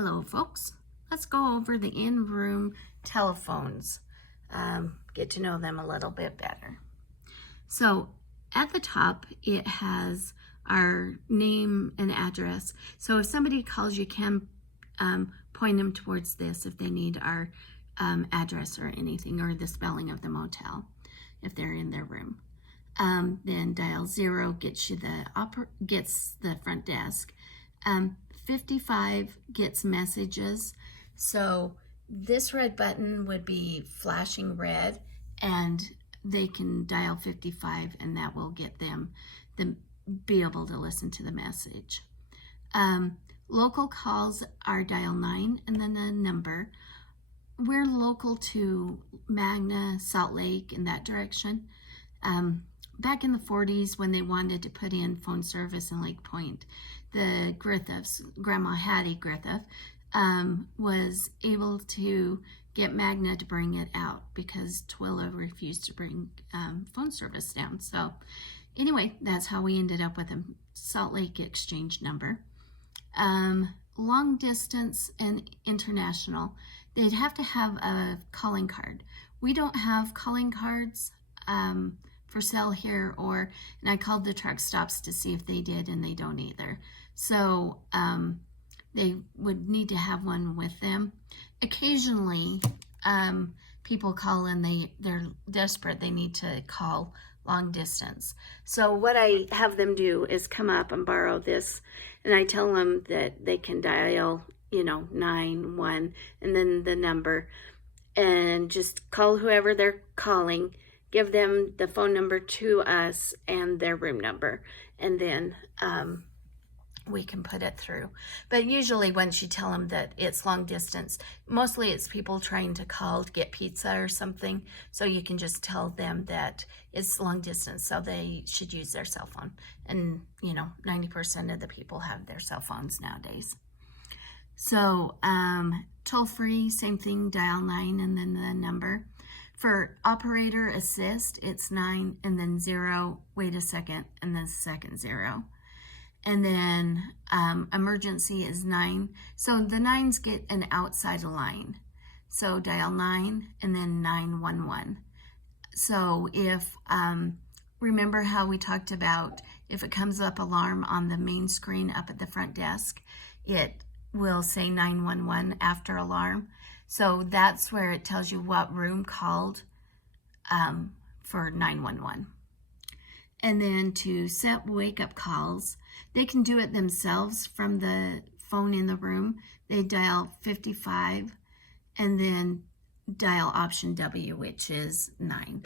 Hello folks, let's go over the in-room telephones, get to know them a little bit better. So at the top it has our name and address, so if somebody calls you can point them towards this if they need our address or anything, or the spelling of the motel if they're in their room. Then dial 0 gets you gets the front desk. 55 gets messages. So this red button would be flashing red, and they can dial 55 and that will get them be able to listen to the message. Local calls are dial 9 and then the number. We're local to Magna, Salt Lake, in that direction. Back in the 40s, when they wanted to put in phone service in Lake Point, the Griffiths, Grandma Hattie Griffith, was able to get Magna to bring it out because Twila refused to bring phone service down. So anyway, that's how we ended up with a Salt Lake exchange number. Long distance and international, they'd have to have a calling card. We don't have calling cards for sale here, and I called the truck stops to see if they did, and they don't either. So they would need to have one with them. Occasionally, people call and they're desperate. They need to call long distance. So what I have them do is come up and borrow this, and I tell them that they can dial, 9-1 and then the number, and just call whoever they're calling, give them the phone number to us and their room number, and then we can put it through. But usually once you tell them that it's long distance, mostly it's people trying to call to get pizza or something, so you can just tell them that it's long distance, so they should use their cell phone. And 90% of the people have their cell phones nowadays. So toll free, same thing, dial 9 and then the number. For operator assist, it's 9 and then 0, wait a second, and then second 0. And then emergency is 9. So the 9s get an outside line. So dial 9 and then 911. So if, remember how we talked about if it comes up alarm on the main screen up at the front desk, it will say 911 after alarm. So that's where it tells you what room called for 911. And then to set wake-up calls, they can do it themselves from the phone in the room. They dial 55 and then dial option W, which is 9.